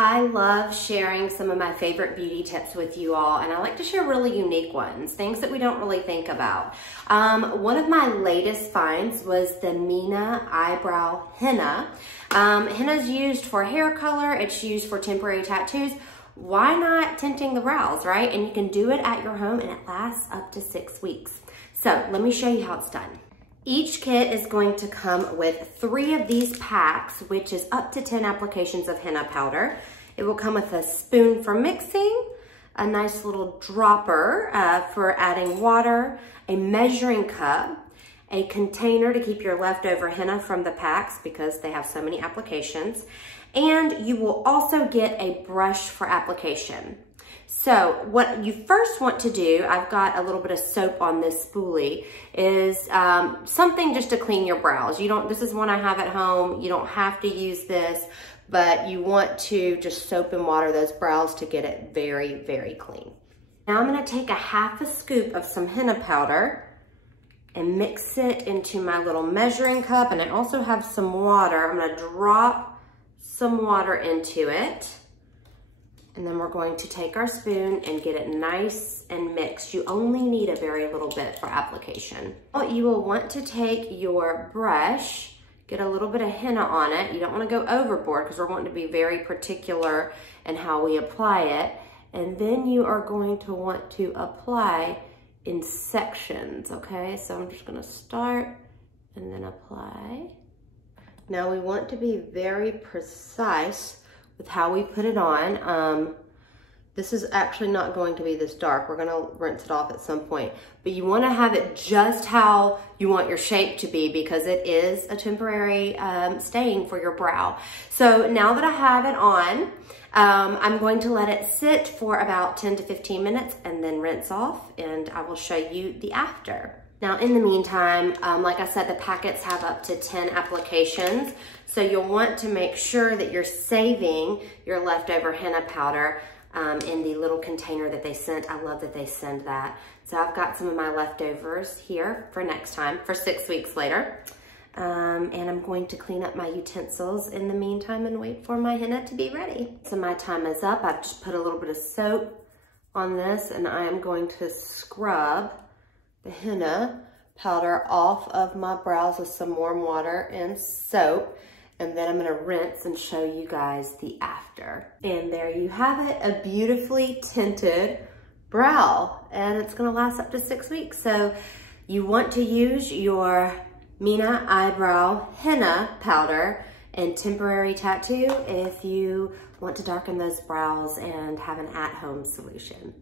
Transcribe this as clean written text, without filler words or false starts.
I love sharing some of my favorite beauty tips with you all, and I like to share really unique ones, things that we don't really think about. One of my latest finds was the Henna Eyebrow Henna. Henna is used for hair color, it's used for temporary tattoos. Why not tinting the brows, right? And you can do it at your home and it lasts up to 6 weeks. So let me show you how it's done. Each kit is going to come with 3 of these packs, which is up to 10 applications of henna powder. It will come with a spoon for mixing, a nice little dropper for adding water, a measuring cup, a container to keep your leftover henna from the packs because they have so many applications, and you will also get a brush for application. So what you first want to do, I've got a little bit of soap on this spoolie, is something just to clean your brows. This is one I have at home. You don't have to use this, but you want to just soap and water those brows to get it very, very clean. Now I'm gonna take a half a scoop of some henna powder and mix it into my little measuring cup, and I also have some water. I'm gonna drop some water into it. And then we're going to take our spoon and get it nice and mixed. You only need a very little bit for application. You will want to take your brush, get a little bit of henna on it. You don't want to go overboard because we're wanting to be very particular in how we apply it. And then you are going to want to apply in sections, okay? So I'm just gonna start and then apply. Now we want to be very precise with how we put it on. This is actually not going to be this dark. We're gonna rinse it off at some point, but you wanna have it just how you want your shape to be because it is a temporary staying for your brow. So now that I have it on, I'm going to let it sit for about 10 to 15 minutes and then rinse off, and I will show you the after. Now, in the meantime, like I said, the packets have up to 10 applications. So you'll want to make sure that you're saving your leftover henna powder in the little container that they sent. I love that they send that. So I've got some of my leftovers here for next time, for 6 weeks later. And I'm going to clean up my utensils in the meantime and wait for my henna to be ready. So my time is up. I've just put a little bit of soap on this, and I am going to scrub the henna powder off of my brows with some warm water and soap, and then I'm gonna rinse and show you guys the after. And there you have it, a beautifully tinted brow, and it's gonna last up to 6 weeks. So you want to use your Henna Eyebrow Henna powder and temporary tattoo if you want to darken those brows and have an at-home solution.